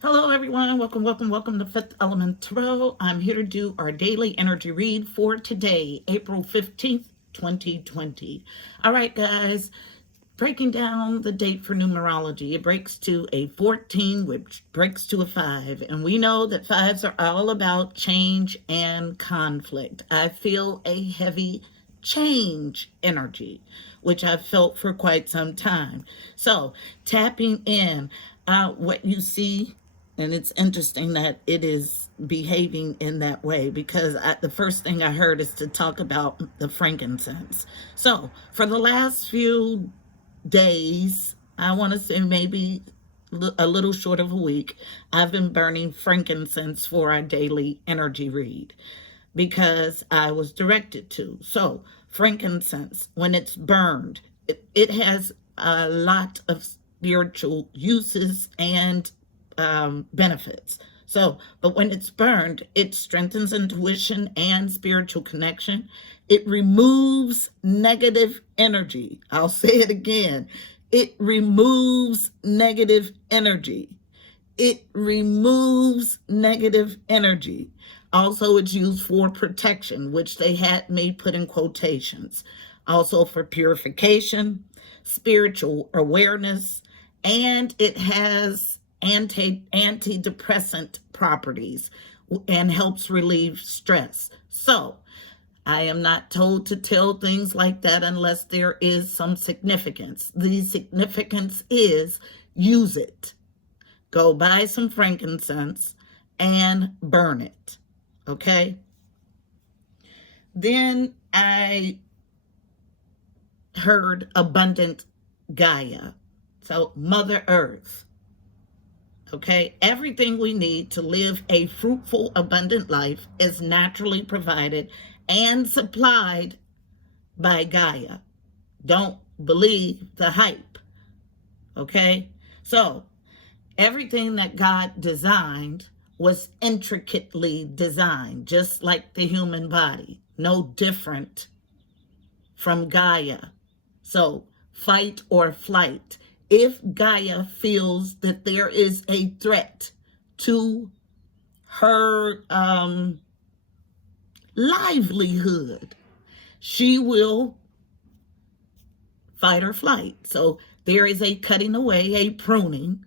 Hello, everyone. Welcome to Fifth Element Tarot. I'm here to do our daily energy read for today, April 15th, 2020. All right, guys, breaking down the date for numerology. It breaks to a 14, which breaks to a 5. And we know that 5s are all about change and conflict. I feel a heavy change energy, which I've felt for quite some time. So, tapping in, what you see, and it's interesting that it is behaving in that way because the first thing I heard is to talk about the frankincense. So, for the last few days, I want to say maybe a little short of a week, I've been burning frankincense for our daily energy read because I was directed to. So, frankincense, when it's burned, it has a lot of spiritual uses and benefits. So, but when it's burned, it strengthens intuition and spiritual connection. It removes negative energy. I'll say it again. It removes negative energy. It removes negative energy. Also, it's used for protection, which they had me put in quotations. Also for purification, spiritual awareness, and it has antidepressant properties and helps relieve stress. So, I am not told to tell things like that unless there is some significance. The significance is use it. Go buy some frankincense and burn it. Okay? Then I heard abundant Gaia. So, Mother Earth. Okay? Everything we need to live a fruitful, abundant life is naturally provided and supplied by Gaia. Don't believe the hype. Okay? So, everything that God designed was intricately designed, just like the human body. No different from Gaia. So, fight or flight. If Gaia feels that there is a threat to her livelihood, she will fight or flight. So there is a cutting away, a pruning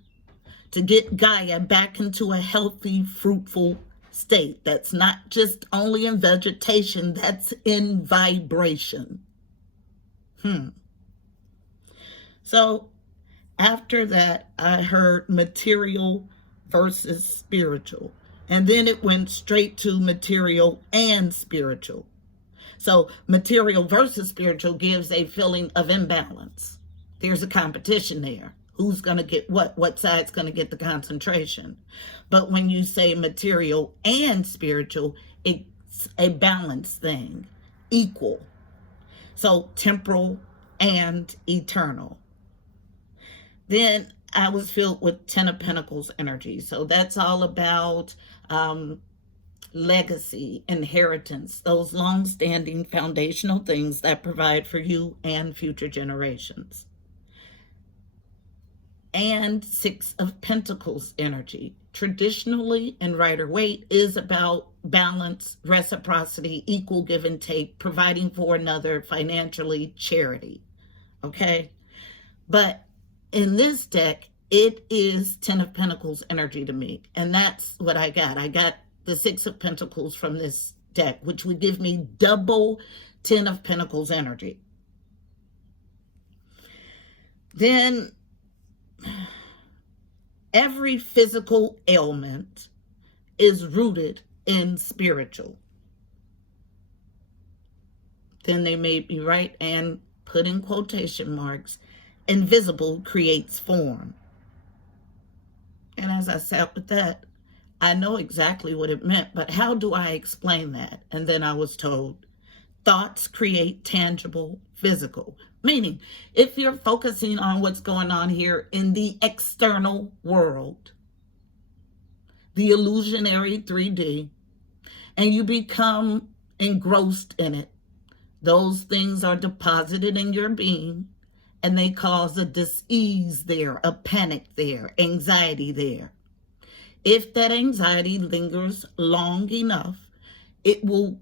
to get Gaia back into a healthy, fruitful state. That's not just only in vegetation, that's in vibration. So after that, I heard material versus spiritual. And then it went straight to material and spiritual. So material versus spiritual gives a feeling of imbalance. There's a competition there. Who's going to get what? What side's going to get the concentration? But when you say material and spiritual, it's a balanced thing, equal. So temporal and eternal. Then I was filled with Ten of Pentacles energy. So that's all about legacy, inheritance, those long-standing foundational things that provide for you and future generations. And Six of Pentacles energy. Traditionally, in Rider-Waite is about balance, reciprocity, equal give and take, providing for another, financially, charity. Okay? But in this deck, it is Ten of Pentacles energy to me. And that's what I got. I got the Six of Pentacles from this deck, which would give me double Ten of Pentacles energy. Then every physical ailment is rooted in spiritual. Then they made me write and put in quotation marks, invisible creates form. And as I sat with that, I know exactly what it meant, but how do I explain that? And then I was told, thoughts create tangible, physical. Meaning, if you're focusing on what's going on here in the external world, the illusionary 3D, and you become engrossed in it, those things are deposited in your being, and they cause a dis-ease there, a panic there, anxiety there. If that anxiety lingers long enough, it will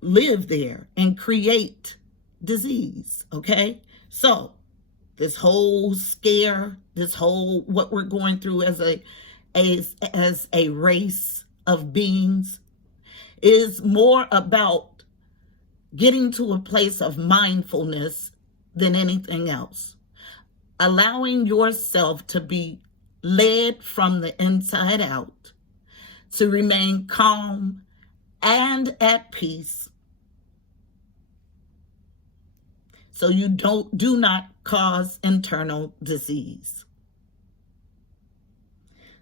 live there and create disease, okay? So this whole scare, this whole what we're going through as a race of beings is more about getting to a place of mindfulness than anything else. Allowing yourself to be led from the inside out, to remain calm and at peace, so you do not cause internal disease.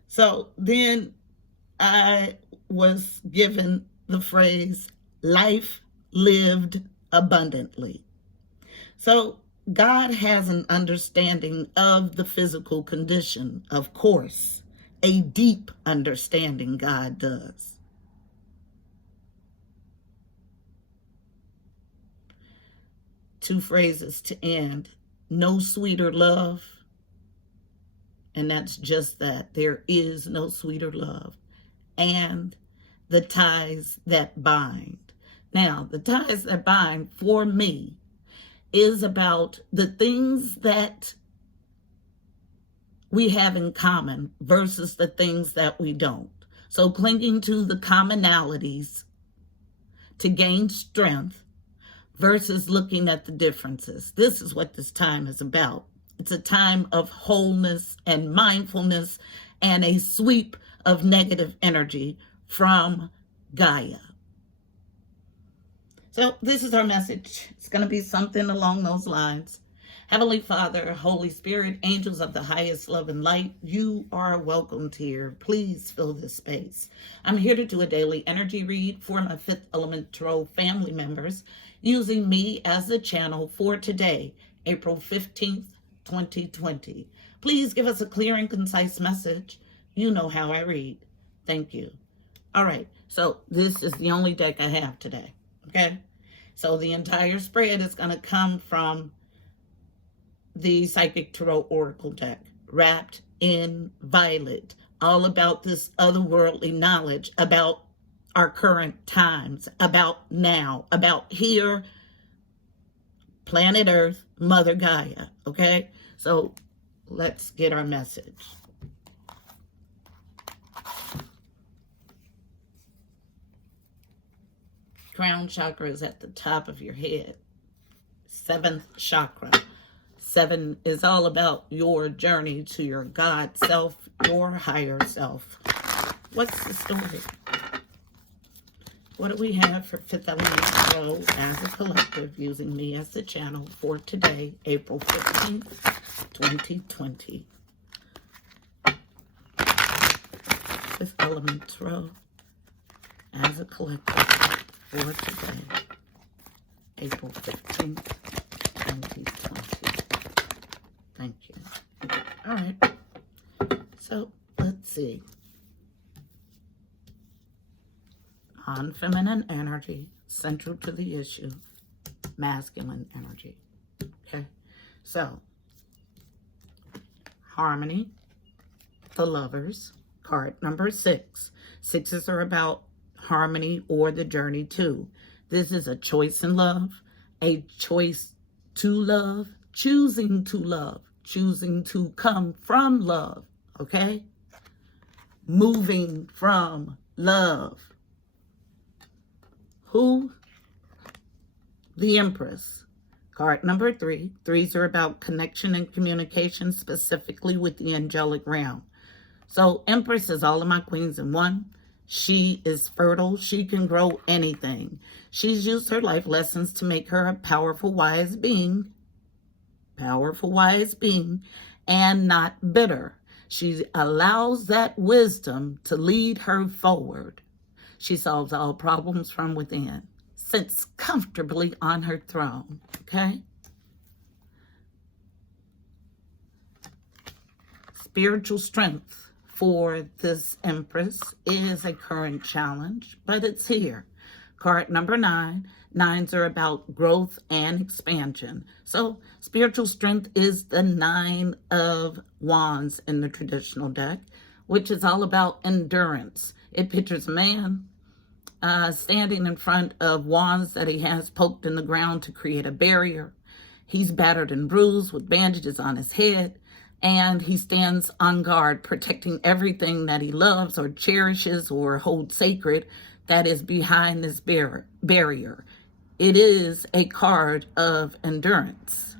So then I was given the phrase life lived abundantly. So God has an understanding of the physical condition, of course. A deep understanding God does. Two phrases to end. No sweeter love. And that's just that. There is no sweeter love. And the ties that bind. Now, the ties that bind for me is about the things that we have in common versus the things that we don't. So clinging to the commonalities to gain strength versus looking at the differences. This is what this time is about. It's a time of wholeness and mindfulness and a sweep of negative energy from Gaia. So this is our message. It's going to be something along those lines. Heavenly Father, Holy Spirit, angels of the highest love and light, you are welcomed here. Please fill this space. I'm here to do a daily energy read for my Fifth Element Tarot family members, using me as the channel for today, April 15th, 2020. Please give us a clear and concise message. You know how I read. Thank you. All right, so this is the only deck I have today, okay? So the entire spread is going to come from the Psychic Tarot Oracle deck, wrapped in violet, all about this otherworldly knowledge, about our current times, about now, about here, planet Earth, Mother Gaia, okay? So let's get our message. Crown chakra is at the top of your head. Seventh chakra. 7 is all about your journey to your God self, your higher self. What's the story? What do we have for Fifth Element Tarot as a collective, using me as the channel for today, April 15th, 2020? Fifth Element Tarot as a collective for today, April 15th, 2020. Thank you. All right. So let's see. On feminine energy, central to the issue, masculine energy. Okay. So, harmony, the lovers, card number 6. Sixes are about harmony or the journey to. This is a choice in love, a choice to love, choosing to love, choosing to come from love, okay? Moving from love. Who? The Empress. Card number 3. Threes are about connection and communication, specifically with the Angelic Realm. So Empress is all of my queens in one. She is fertile. She can grow anything. She's used her life lessons to make her a powerful, wise being, and not bitter. She allows that wisdom to lead her forward. She solves all problems from within, sits comfortably on her throne, okay? Spiritual strength for this Empress is a current challenge, but it's here. Card number 9. 9s are about growth and expansion. So spiritual strength is the 9 of Wands in the traditional deck. which is all about endurance. It pictures a man standing in front of wands that he has poked in the ground to create a barrier. He's battered and bruised with bandages on his head, and he stands on guard, protecting everything that he loves or cherishes or holds sacred that is behind this barrier. It is a card of endurance.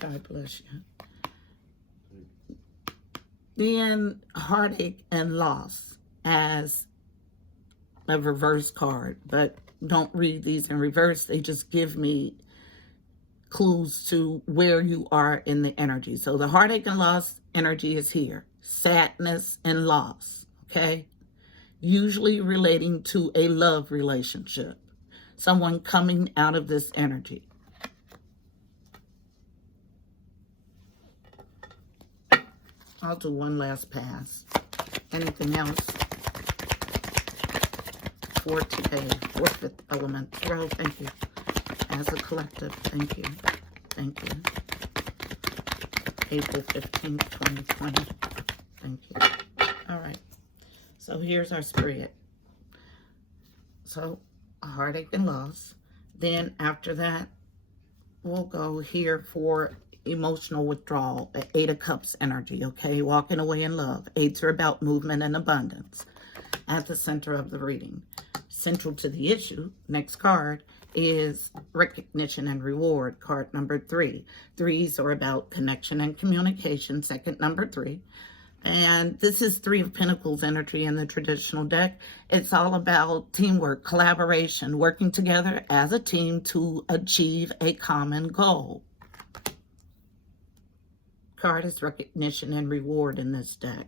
God bless you. Then heartache and loss as a reverse card, but don't read these in reverse. They just give me clues to where you are in the energy. So the heartache and loss energy is here. Sadness and loss, okay? Usually relating to a love relationship. Someone coming out of this energy. I'll do one last pass. Anything else for today, for Fifth Element Tarot? Thank you. As a collective, thank you. Thank you. April 15th, 2020. Thank you. All right. So here's our spread. So heartache and loss. Then after that, we'll go here for emotional withdrawal, the Eight of Cups energy, okay? Walking away in love. Eights are about movement and abundance at the center of the reading. Central to the issue, next card, is recognition and reward, card number 3. Threes are about connection and communication, second number 3. And this is Three of Pentacles energy in the traditional deck. It's all about teamwork, collaboration, working together as a team to achieve a common goal. Card is recognition and reward in this deck.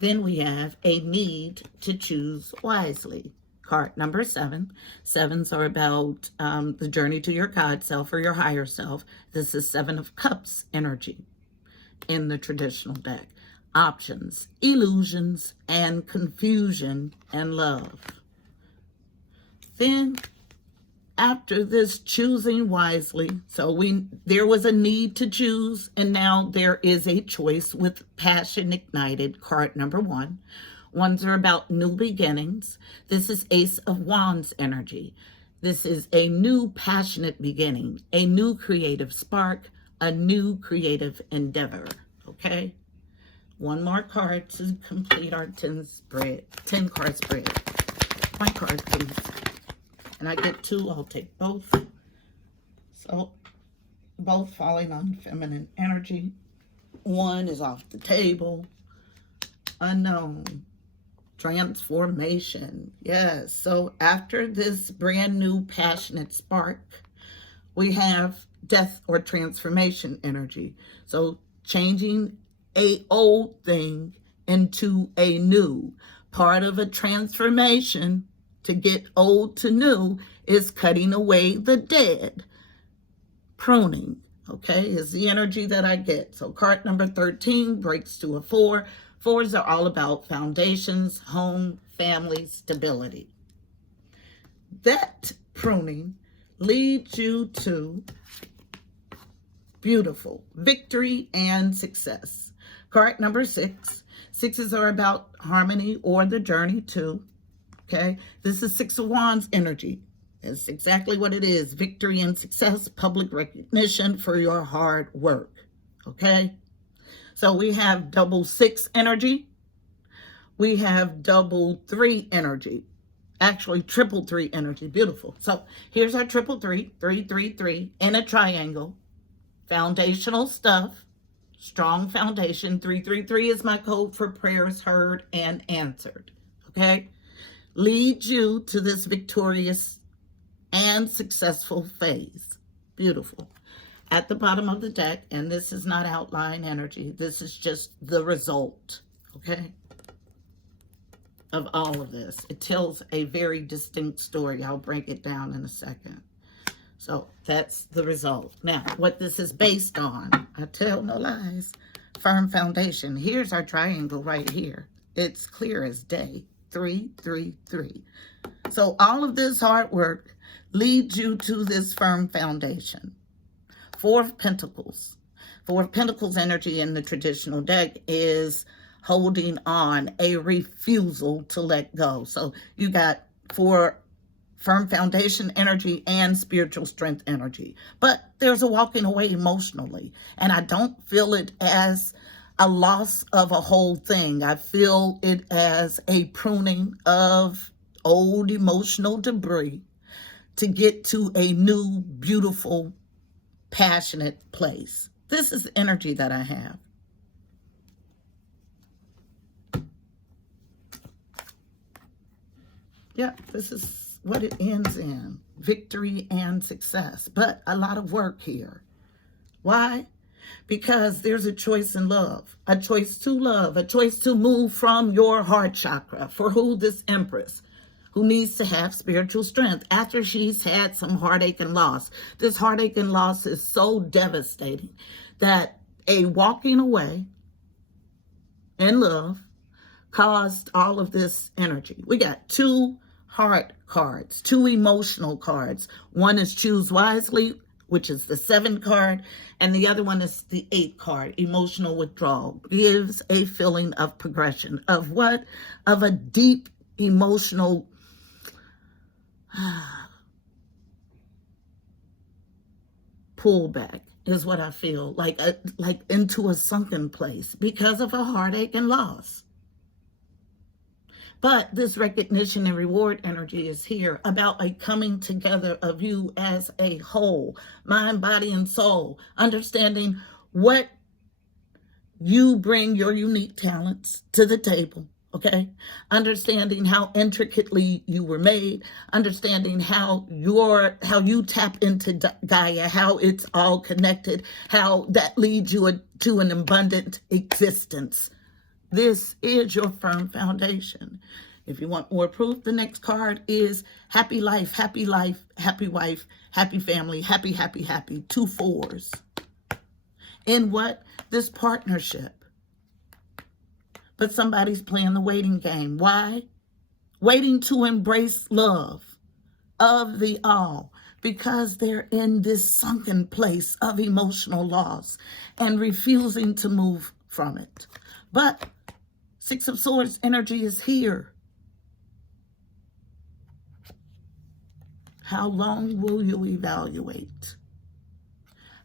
Then we have a need to choose wisely. Card number 7. Sevens are about the journey to your God self or your higher self. This is Seven of Cups energy in the traditional deck. Options, illusions, and confusion and love. Then after this choosing wisely, so there was a need to choose, and now there is a choice with passion ignited, card number 1. Ones are about new beginnings. This is Ace of Wands energy. This is a new passionate beginning, a new creative spark, a new creative endeavor, okay? One more card to complete our 10 card spread. My card, please. And I get 2, I'll take both. So, both falling on feminine energy. One is off the table. Unknown. Transformation. Yes. So, after this brand new passionate spark, we have death or transformation energy. So, changing a old thing into a new. Part of a transformation to get old to new is cutting away the dead. Pruning, okay, is the energy that I get. So card number 13 breaks to a 4. 4s are all about foundations, home, family, stability. That pruning leads you to beautiful victory and success. Card number 6. 6s are about harmony or the journey to. Okay, this is Six of Wands energy. It's exactly what it is. Victory and success, public recognition for your hard work. Okay, so we have double 6 energy. We have double 3 energy. Actually, triple 3 energy. Beautiful. So here's our triple 3, 3, 3, 3 in a triangle. Foundational stuff. Strong foundation. 3, 3, 3 is my code for prayers heard and answered. Okay, leads you to this victorious and successful phase. Beautiful. At the bottom of the deck, and this is not outline energy, this is just the result, okay, of all of this. It tells a very distinct story. I'll break it down in a second. So that's the result. Now, what this is based on, I tell no lies, firm foundation. Here's our triangle right here. It's clear as day. 3, 3, 3. So all of this hard work leads you to this firm foundation. 4 of Pentacles. Four of Pentacles energy in the traditional deck is holding on, a refusal to let go. So you got four firm foundation energy and spiritual strength energy. But there's a walking away emotionally. And I don't feel it as a loss of a whole thing. I feel it as a pruning of old emotional debris to get to a new, beautiful, passionate place. This is the energy that I have. Yeah, this is what it ends in. Victory and success. But a lot of work here. Why? Because there's a choice in love. A choice to love. A choice to move from your heart chakra. For who? This Empress, who needs to have spiritual strength after she's had some heartache and loss. This heartache and loss is so devastating that a walking away in love caused all of this energy. We got two heart cards, two emotional cards. One is Choose Wisely, which is the 7 card, and the other one is the 8 card, Emotional Withdrawal. Gives a feeling of progression. Of what? Of a deep emotional pullback is what I feel, like into a sunken place because of a heartache and loss. But this recognition and reward energy is here about a coming together of you as a whole, mind, body, and soul, understanding what you bring your unique talents to the table. Okay, understanding how intricately you were made, understanding how you tap into Gaia, how it's all connected, how that leads you to an abundant existence. This is your firm foundation. If you want more proof, the next card is happy life, happy wife, happy family, happy, happy, happy. 2 4s. In what? This partnership. But somebody's playing the waiting game. Why? Waiting to embrace love of the all, because they're in this sunken place of emotional loss and refusing to move from it. But 6 of Swords energy is here. How long will you evaluate?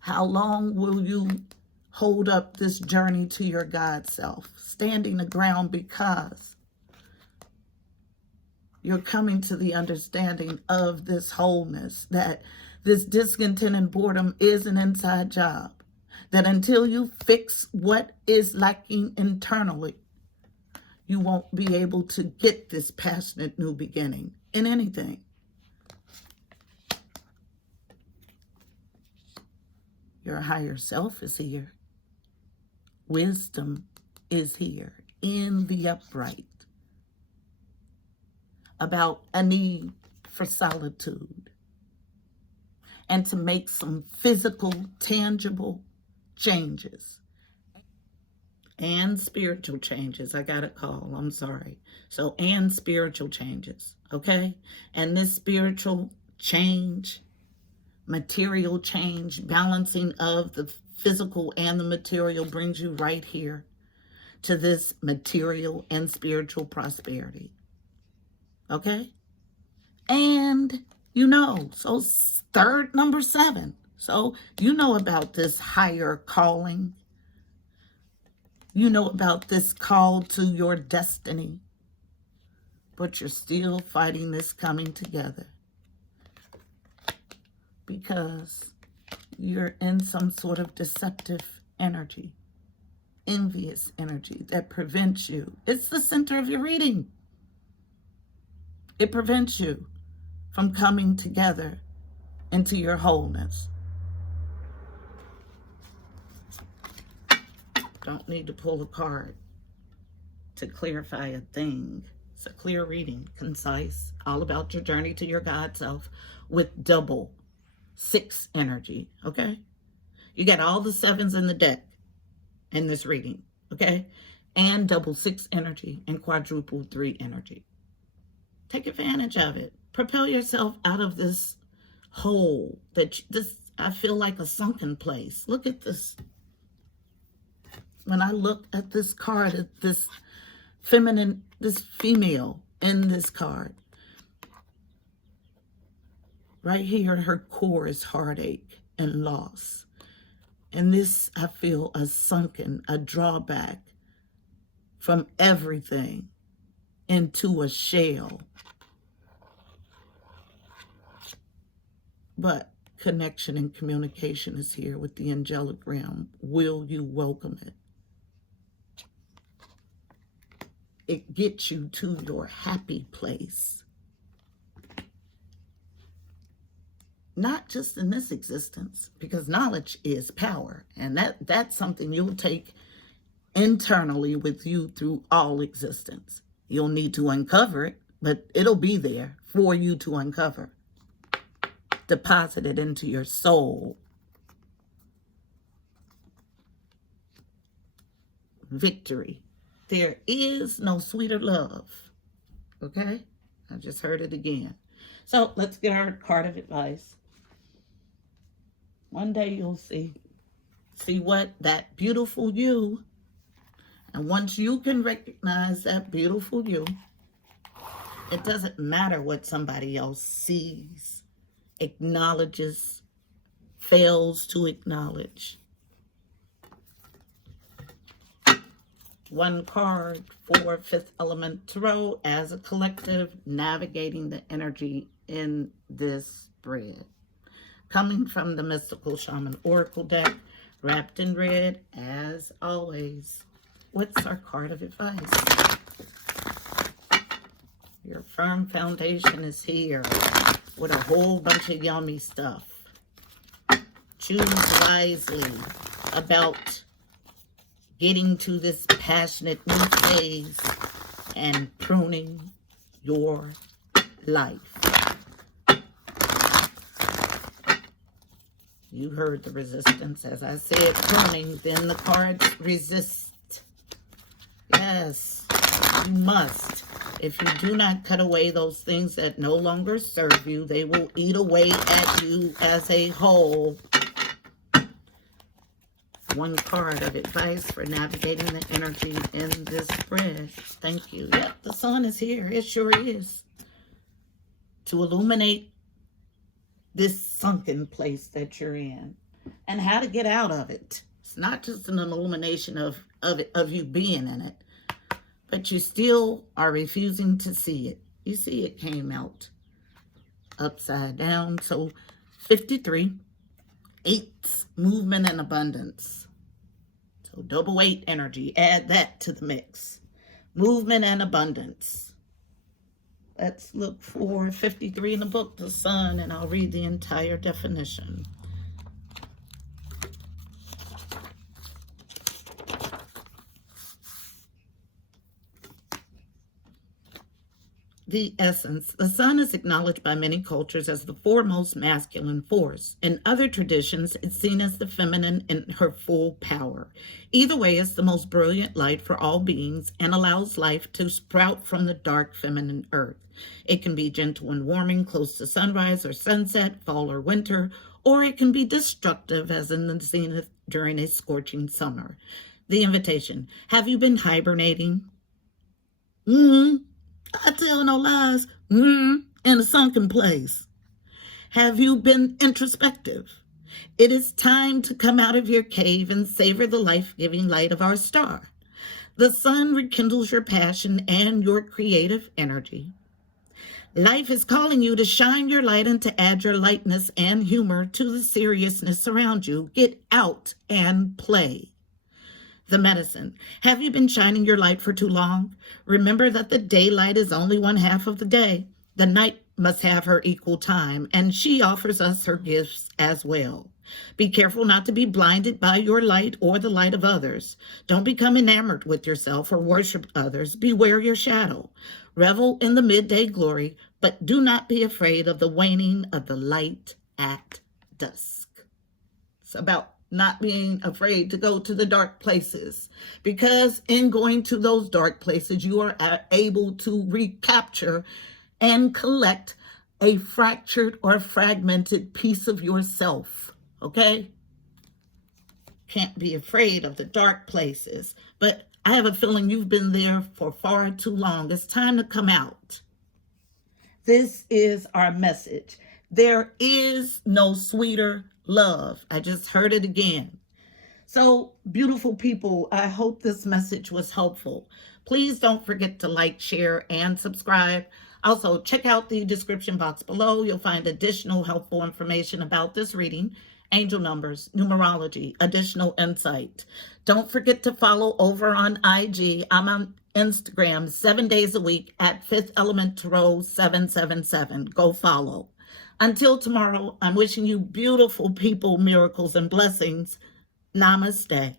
How long will you hold up this journey to your God self, standing the ground, because you're coming to the understanding of this wholeness, that this discontent and boredom is an inside job, that until you fix what is lacking internally, you won't be able to get this passionate new beginning in anything. Your higher self is here. Wisdom is here in the upright about a need for solitude and to make some physical, tangible changes and spiritual changes. I got a call. I'm sorry. So, and spiritual changes. Okay. And this spiritual change, material change, balancing of the physical and the material brings you right here to this material and spiritual prosperity. Okay? And so third, number 7. So you know about this higher calling. You know about this call to your destiny. But you're still fighting this coming together, because you're in some sort of deceptive energy, envious energy that prevents you. It's the center of your reading. It prevents you from coming together into your wholeness. Don't need to pull a card to clarify a thing. It's a clear reading, concise, all about your journey to your God self with double 6 energy, okay? You got all the 7s in the deck in this reading, okay? And double 6 energy and quadruple 3 energy. Take advantage of it. Propel yourself out of this hole I feel like a sunken place. Look at this when I look at this card, at this feminine, this female in this card, right here, her core is heartache and loss. And this, I feel, a sunken, a drawback from everything into a shell. But connection and communication is here with the angelic realm. Will you welcome it? It gets you to your happy place. Not just in this existence, because knowledge is power. And that's something you'll take internally with you through all existence. You'll need to uncover it, but it'll be there for you to uncover. Deposit it into your soul. Victory. There is no sweeter love. Okay? I just heard it again. So let's get our card of advice. One day you'll see what that beautiful you, and once you can recognize that beautiful you, it doesn't matter what somebody else sees, acknowledges, fails to acknowledge. One card for Fifth Element Tarot as a collective, navigating the energy in this spread. Coming from the Mystical Shaman Oracle deck, wrapped in red, as always. What's our card of advice? Your firm foundation is here with a whole bunch of yummy stuff. Choose wisely about getting to this passionate new phase and pruning your life. You heard the resistance. As I said, pruning, then the cards resist. Yes, you must. If you do not cut away those things that no longer serve you, they will eat away at you as a whole. One card of advice for navigating the energy in this spread. Thank you. Yep, the sun is here. It sure is. To illuminate this sunken place that you're in and how to get out of it. It's not just an illumination of you being in it, but you still are refusing to see it. You see, it came out upside down. So 53, 8, movement and abundance. So double 8 energy, add that to the mix. Movement and abundance. Let's look for 53 in the book, The Sun, and I'll read the entire definition. The essence. The sun is acknowledged by many cultures as the foremost masculine force. In other traditions, it's seen as the feminine in her full power. Either way, it's the most brilliant light for all beings and allows life to sprout from the dark feminine earth. It can be gentle and warming, close to sunrise or sunset, fall or winter, or it can be destructive, as in the zenith during a scorching summer. The invitation. Have you been hibernating? I tell no lies. In a sunken place. Have you been introspective? It is time to come out of your cave and savor the life-giving light of our star. The sun rekindles your passion and your creative energy. Life is calling you to shine your light and to add your lightness and humor to the seriousness around you. Get out and play. The medicine. Have you been shining your light for too long? Remember that the daylight is only one half of the day. The night must have her equal time, and she offers us her gifts as well. Be careful not to be blinded by your light or the light of others. Don't become enamored with yourself or worship others. Beware your shadow. Revel in the midday glory, but do not be afraid of the waning of the light at dusk. It's about not being afraid to go to the dark places, because in going to those dark places, you are able to recapture and collect a fractured or fragmented piece of yourself. Okay? can't be afraid of the dark places, but I have a feeling you've been there for far too long. It's time to come out. This is our message. There is no sweeter love. I just heard it again. So, beautiful people, I hope this message was helpful. Please don't forget to like, share, and subscribe. Also, check out the description box below. You'll find additional helpful information about this reading, angel numbers, numerology, additional insight. Don't forget to follow over on IG. I'm on Instagram 7 days a week at Fifth Element Tarot 777. Go follow. Until tomorrow, I'm wishing you beautiful people, miracles, and blessings. Namaste.